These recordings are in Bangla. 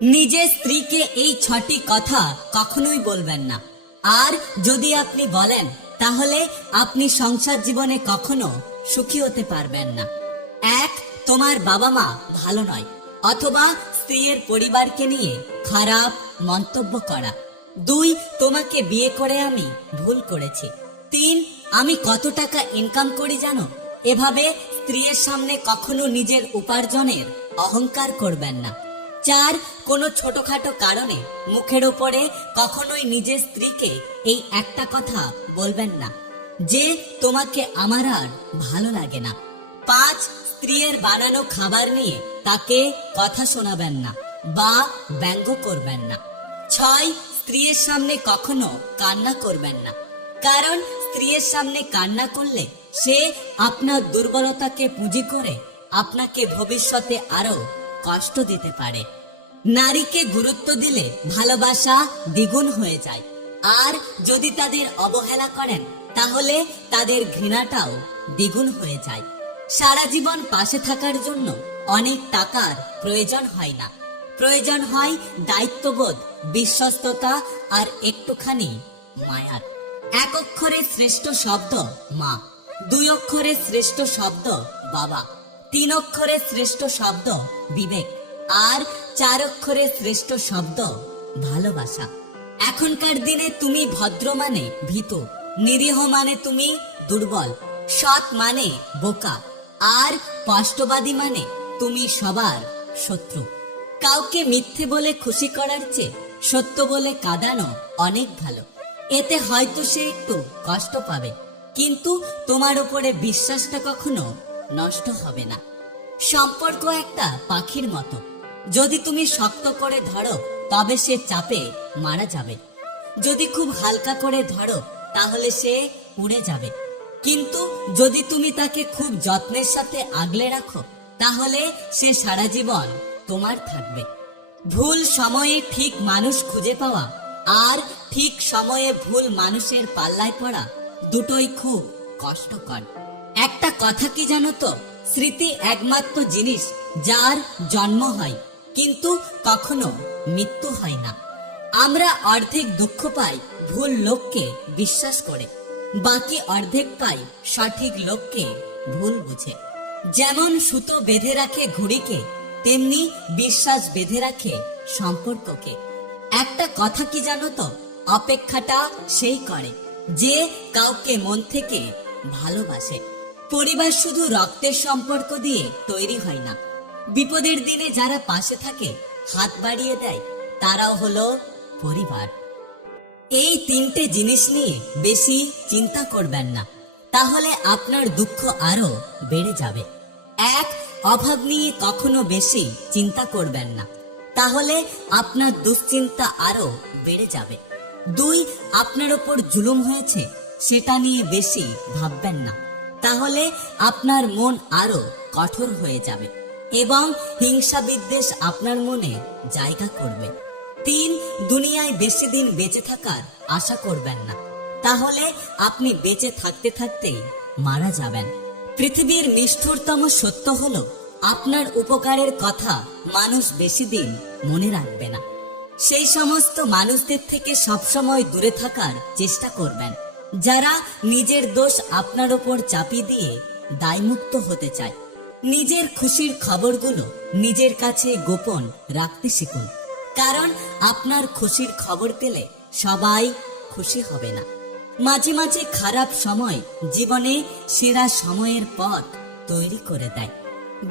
নিজের স্ত্রীকে এই ছটি কথা কখনোই বলবেন না। আর যদি আপনি বলেন, তাহলে আপনি সংসার জীবনে কখনো সুখী হতে পারবেন না। এক, তোমার বাবা মা ভালো নয়, অথবা স্ত্রীর পরিবারকে নিয়ে খারাপ মন্তব্য করা। দুই, তোমাকে বিয়ে করে আমি ভুল করেছি। তিন, আমি কত টাকা ইনকাম করি জানো? এভাবে স্ত্রীর সামনে কখনো নিজের উপার্জনের অহংকার করবেন না। চার কোনো ছোটখাটো কারণে মুখের ওপরে কখনোই নিজের স্ত্রীকে এই একটা কথা বলবেন না, যে তোমাকে আমার আর ভালো লাগে না। পাঁচ, স্ত্রীর বানানো খাবার নিয়ে তাকে কথা শোনাবেন না বা ব্যঙ্গ করবেন না। ছয়, স্ত্রীর সামনে কখনো কান্না করবেন না। কারণ স্ত্রীর সামনে কান্না করলে সে আপনার দুর্বলতাকে পুঁজি করে আপনাকে ভবিষ্যতে আরও কষ্ট দিতে পারে। নারীকে গুরুত্ব দিলে ভালোবাসা দ্বিগুণ হয়ে যায়। আর যদি তাদের অবহেলা করেন, তাহলে তাদের ঘৃণাটাও দ্বিগুণ হয়ে যায়। সারা জীবন পাশে থাকার জন্য অনেক টাকার প্রয়োজন হয় না। প্রয়োজন হয় দায়িত্ববোধ, বিশ্বস্ততা আর একটুখানি মায়ার। এক অক্ষরে শ্রেষ্ঠ শব্দ মা, দুই অক্ষরে শ্রেষ্ঠ শব্দ বাবা। তিন অক্ষরে শ্রেষ্ঠ শব্দ বিবেক, আর চার অক্ষরে শ্রেষ্ঠ শব্দ ভালোবাসা। এখনকার দিনে তুমি ভদ্র মানে ভীত, নিরীহ মানে তুমি দুর্বল, সৎ মানে বোকা, আর স্পষ্টবাদী মানে তুমি সবার শত্রু। কাউকে মিথ্যে বলে খুশি করার চেয়ে সত্য বলে কাঁদানো অনেক ভালো। এতে হয়তো সে একটু কষ্ট পাবে, কিন্তু তোমার উপরে বিশ্বাসটা কখনো নষ্ট হবে না। সম্পর্ক একটা পাখির মতো। যদি তুমি শক্ত করে ধরো, তবে সে চাপে মারা যাবে। যদি খুব হালকা করে ধরো, তাহলে সে উড়ে যাবে। কিন্তু যদি তুমি তাকে খুব যত্নের সাথে আগলে রাখো, তাহলে সে সারা জীবন তোমার থাকবে। ভুল সময়ে ঠিক মানুষ খুঁজে পাওয়া আর ঠিক সময়ে ভুল মানুষের পাল্লায় পড়া দুটোই খুব কষ্টকর। একটা কথা কি জানো তো? স্মৃতি একমাত্র জিনিস যার জন্ম হয়, কিন্তু কখনো মৃত্যু হয় না। আমরা অর্ধেক দুঃখ পাই ভুল লোককে বিশ্বাস করে, বাকি অর্ধেক পাই সঠিক লোককে ভুল বুঝে। যেমন সুতো বেঁধে রাখে ঘুড়িকে, তেমনি বিশ্বাস বেঁধে রাখে সম্পর্ককে। একটা কথা কি জানো তো? অপেক্ষাটা সেই করে, যে কাউকে মন থেকে ভালোবাসে। পরিবার শুধু রক্তের সম্পর্ক দিয়ে তৈরি হয় না। বিপদের দিনে যারা পাশে থাকে, হাত বাড়িয়ে দেয়, তারাও হলো পরিবার। এই তিনটে জিনিস নিয়ে বেশি চিন্তা করবেন না। তাহলে আপনার দুঃখ আরও বেড়ে যাবে। এক, অভাব নিয়ে কখনো বেশি চিন্তা করবেন না। তাহলে আপনার দুশ্চিন্তা আরও বেড়ে যাবে। দুই, আপনার ওপর জুলুম হয়েছে, সেটা নিয়ে বেশি ভাববেন না। তাহলে আপনার মন আরও কঠোর হয়ে যাবে এবং হিংসা বিদ্বেষ আপনার মনে জায়গা করবে। তিন, দুনিয়ায় বেশি দিন বেঁচে থাকার আশা করবেন না। তাহলে আপনি বেঁচে থাকতে থাকতেই মারা যাবেন। পৃথিবীর নিষ্ঠুরতম সত্য হলো, আপনার উপকারের কথা মানুষ বেশি দিন মনে রাখবে না। সেই সমস্ত মানুষদের থেকে সবসময় দূরে থাকার চেষ্টা করবেন। যারা নিজের দোষ আপনার ওপর চাপিয়ে দিয়ে দায়মুক্ত হতে চায়। নিজের খুশির খবরগুলো নিজের কাছে গোপন রাখতে শিখুন। কারণ আপনার খুশির খবর পেলে সবাই খুশি হবে না। মাঝে মাঝে খারাপ সময় জীবনে সেরা সময়ের পথ তৈরি করে দেয়।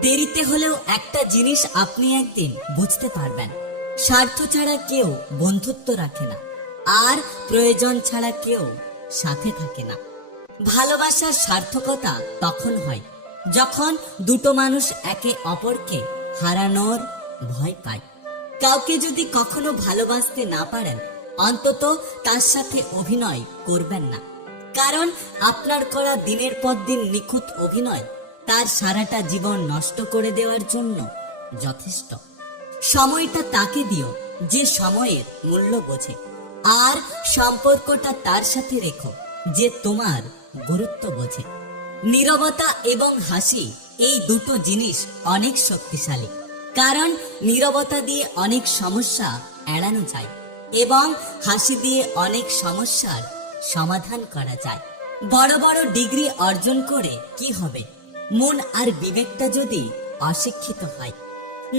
দেরিতে হলেও একটা জিনিস আপনি একদিন বুঝতে পারবেন। স্বার্থ ছাড়া কেউ বন্ধুত্ব রাখে না। আর প্রয়োজন ছাড়া কেউ সাথে থাকে না। ভালোবাসার সার্থকতা তখন হয়, যখন দুটো মানুষ একে অপরকে হারানোর ভয় পায়। কাউকে যদি কখনো ভালোবাসতে না পারেন, অন্তত তার সাথে অভিনয় করবেন না। কারণ আপনার করা দিনের পর দিন নিখুঁত অভিনয় তার সারাটা জীবন নষ্ট করে দেওয়ার জন্য যথেষ্ট। সময়টা তাকে দিও, যে সময়ের মূল্য বোঝে। আর সম্পর্কটা তার সাথে রেখো, যে তোমার গুরুত্ব বোঝে। নীরবতা এবং হাসি এই দুটো জিনিস অনেক শক্তিশালী, কারণ নীরবতা দিয়ে অনেক সমস্যা এড়ানো যায় এবং হাসি দিয়ে অনেক সমস্যার সমাধান করা যায়। বড় বড় ডিগ্রি অর্জন করে কি হবে? মন আর বিবেকটা যদি অশিক্ষিত হয়,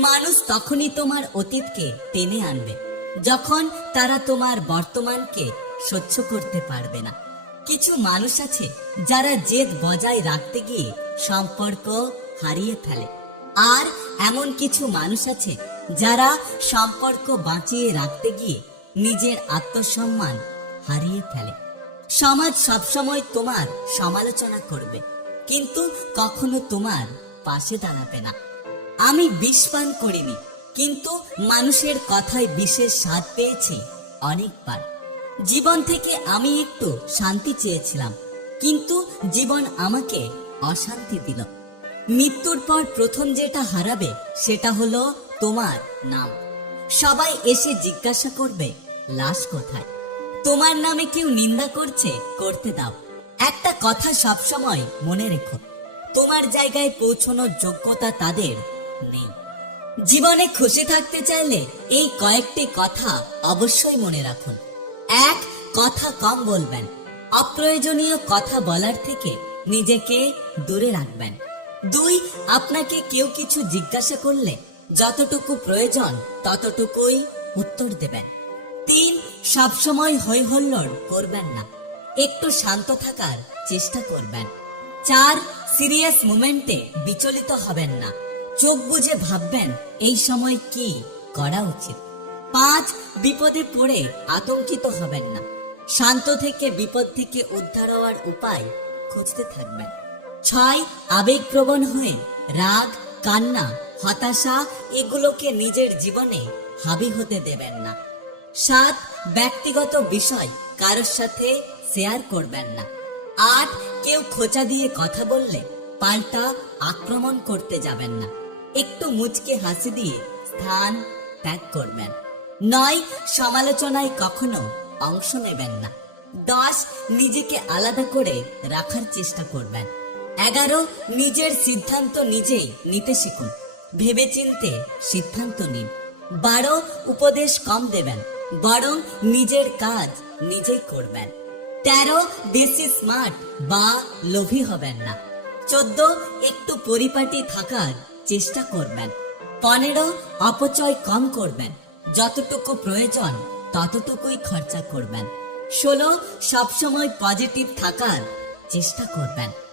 মানুষ তখনই তোমার অতীতকে টেনে আনবে। যখন তারা তোমার বর্তমানকে সহ্য করতে পারবে না। কিছু মানুষ আছে যারা জেদ বজায় রাখতে গিয়ে সম্পর্ক হারিয়ে ফেলে। আর এমন কিছু মানুষ আছে যারা সম্পর্ক বাঁচিয়ে রাখতে গিয়ে নিজের আত্মসম্মান হারিয়ে ফেলে। সমাজ সবসময় তোমার সমালোচনা করবে, কিন্তু কখনো তোমার পাশে দাঁড়াবে না। আমি বিষ পান করিনি কিন্তু মানুষের কথায় বিশেষ স্বাদ পেয়েছি অনেকবার। জীবন থেকে আমি একটু শান্তি চেয়েছিলাম, কিন্তু জীবন আমাকে অশান্তি দিল। মৃত্যুর পর প্রথম যেটা হারাবে, সেটা হলো তোমার নাম। সবাই এসে জিজ্ঞাসা করবে লাশ কোথায়? তোমার নামে কেউ নিন্দা করছে, করতে দাও। একটা কথা সবসময় মনে রেখো, তোমার জায়গায় পৌঁছানোর যোগ্যতা তাদের নেই। জীবনে খুশি থাকতে চাইলে এই কয়েকটি কথা অবশ্যই মনে রাখুন। এক, কথা কম বলবেন। অপ্রয়োজনীয় কথা বলার থেকে নিজেকে দূরে রাখবেন। দুই, আপনাকে কেউ কিছু জিজ্ঞাসা করলে যতটুকু প্রয়োজন ততটুকুই উত্তর দেবেন। তিন, সবসময় হই হল্লোড় করবেন না। একটু শান্ত থাকার চেষ্টা করবেন। চার, সিরিয়াস মোমেন্টে বিচলিত হবেন না। চোখ বুঝে ভাববেন, এই সময় কি করা উচিত? পাঁচ, বিপদে পড়ে আতঙ্কিত হবেন না। শান্ত থেকে বিপদ থেকে উদ্ধার হওয়ার উপায় খুঁজতে থাকবেন। ছয়, আবেগপ্রবণ হয়ে রাগ, কান্না, হতাশা এগুলোকে নিজের জীবনে হাবি হতে দেবেন না। সাত, ব্যক্তিগত বিষয় কারোর সাথে শেয়ার করবেন না। আট, কেউ খোঁচা দিয়ে কথা বললে পাল্টা আক্রমণ করতে যাবেন না। একটু মুচকে হাসি দিয়ে স্থান ত্যাগ করবেন। নয়, সমালোচনায় কখনো অংশ নেবেন না। দশ, নিজেকে আলাদা করে রাখার চেষ্টা করবেন। এগারো, নিজের সিদ্ধান্ত নিজেই নিতে শিখুন। ভেবেচিন্তে সিদ্ধান্ত নিন। বারো, উপদেশ কম দেবেন। বরং নিজের কাজ নিজেই করবেন। তেরো, বেশি স্মার্ট বা লোভী হবেন না। চোদ্দ, একটু পরিপাটি থাকার চেষ্টা করবেন। পনেরো অপচয় কম করবেন। যতটুকু প্রয়োজন, ততটুকুই খরচা করবেন। ষোলো সবসময় পজিটিভ থাকার চেষ্টা করবেন।